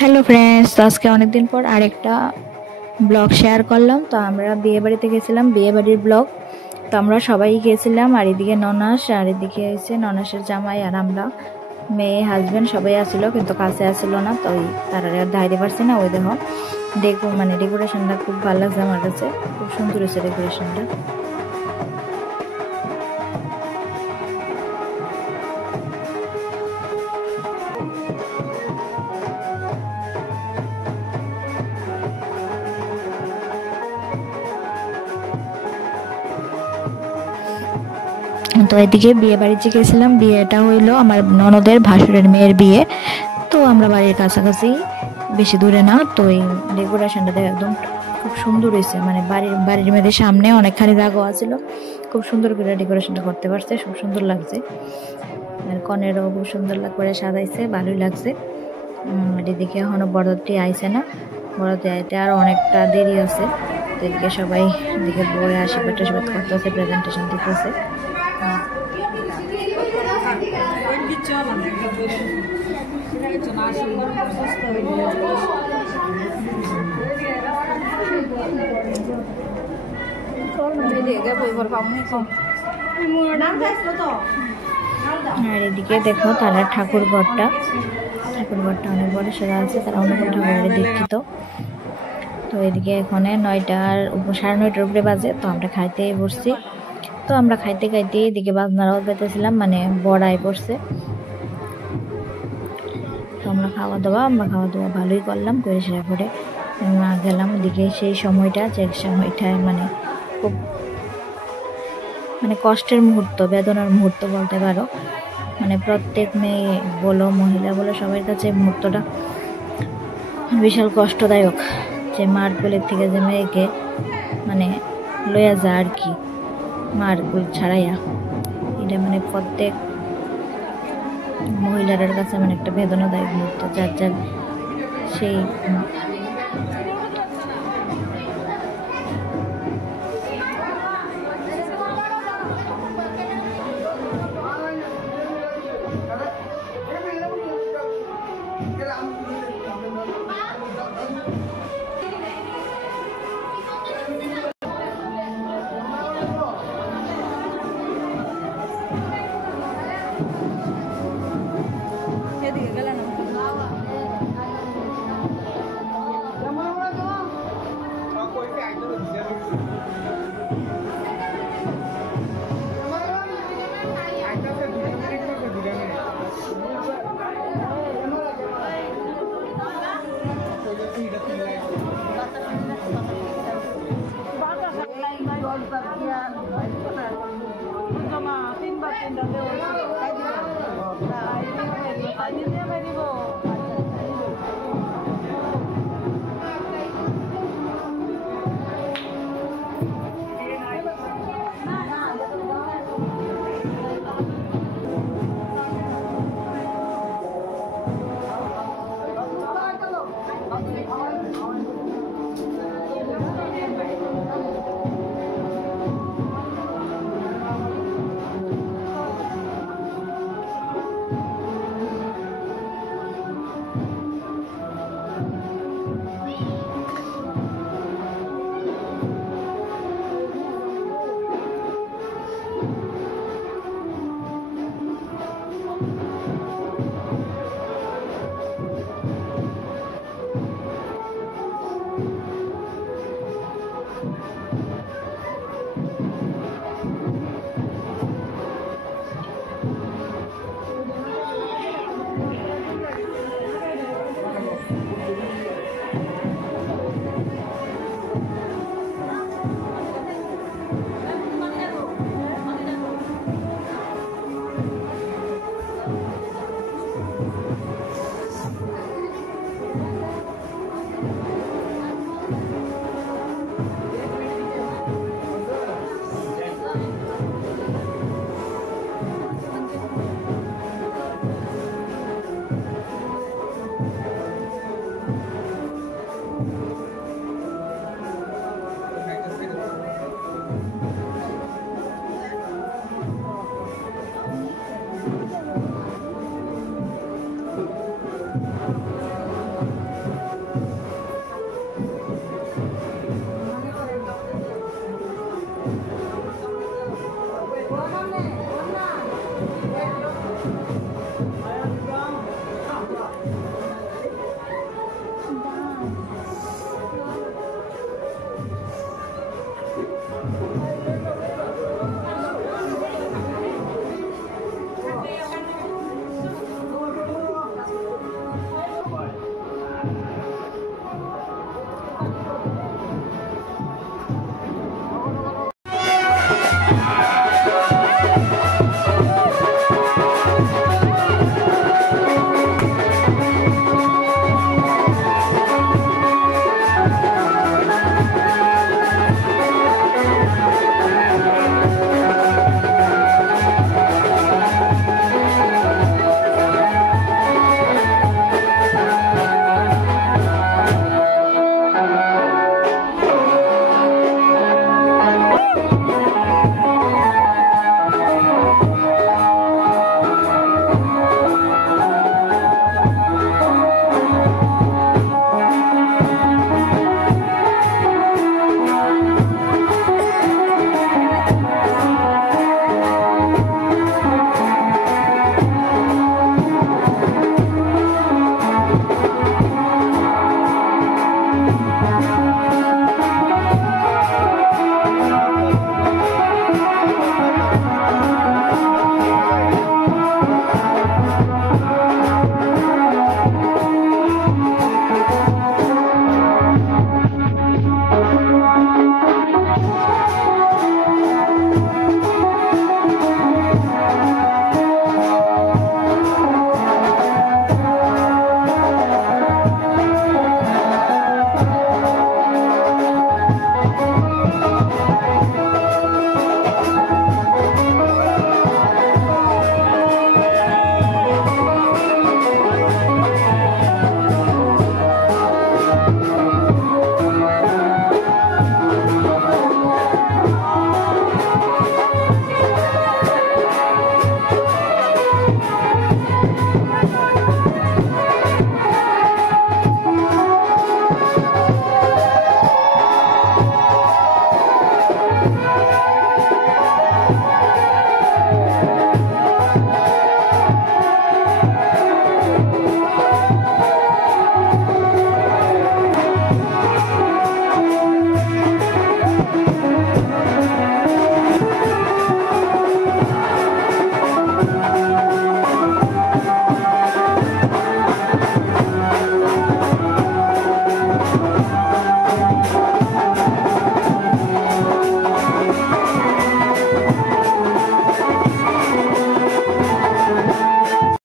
Hello friends, তো আজকে অনেকদিন পর আরেকটা ব্লগ শেয়ার করলাম। তো আমরা বিয়ে বাড়িতে গেছিলাম, বিয়ে বাড়ির ব্লগ। তো আমরা সবাই গেছিলাম, আর এদিকে ননাস, আর এদিকে হয়েছে ননাসের জামাই, আর আমরা মেয়ে হাজব্যান্ড সবাই আসছিল, কিন্তু কাছে আসছিল না। তো ওই তারা দাঁড়াইতে পারছি না। ওই দেখো মানে ডেকোরেশনটা খুব ভালো লাগছে আমার কাছে, খুব সুন্দর হয়েছে ডেকোরেশনটা। তো এদিকে বিয়ে বাড়িতে গেছিলাম, বিয়েটা হইলো আমার ননদের ভাসুরের মেয়ের বিয়ে। তো আমরা বাড়ির কাছাকাছি, বেশি দূরে না। তো এই ডেকোরেশনটা একদম খুব সুন্দর হয়েছে, মানে বাড়ির মেয়েদের সামনে অনেকখানি জায়গা আছিল, খুব সুন্দর করে ডেকোরেশনটা করতে পারছে, খুব সুন্দর লাগছে। আর কনেরও খুব সুন্দর করে সাজাইছে, ভালোই লাগছে। এদিকে এখনো বড়দি আইছে না, বড়দি আইতে আর অনেকটা দেরি আছে। তো এদিকে সবাই এদিকে বয়ে আশীর্বাদ টাশীর্বাদ করতেছে, প্রেজেন্টেশন দিতেছে। আর এদিকে দেখো তারা ঠাকুরঘরটা অনেক বড় সেরা আছে, তারা অন্য ঠাকুরের দীক্ষিত। তো এদিকে এখানে 9টার সাড়ে 9টার উপরে বাজে। তো আমরা খাইতেই বসছি। তো আমরা খাইতে এদিকে বাজনারাও পেতেছিলাম, মানে বড়াই পড়ছে। তো আমরা খাওয়া দাওয়া ভালোই করলাম, করে সেরা করে গেলাম ওদিকে। সেই সময়টা যে সময়টায় মানে খুব কষ্টের মুহূর্ত, বেদনার মুহূর্ত বলতে পারো। মানে প্রত্যেক মেয়ে বলো, মহিলা বলো, সবার কাছে মুহূর্তটা বিশাল কষ্টদায়ক। যে মার কোলের থেকে যে মেয়েকে মানে লইয়া যায় আর কি, মার কোল ছাড়াইয়া, এটা মানে প্রত্যেক মহিলাদের কাছে মানে একটা বেদনাদায়ক মুহূর্ত। যার সেই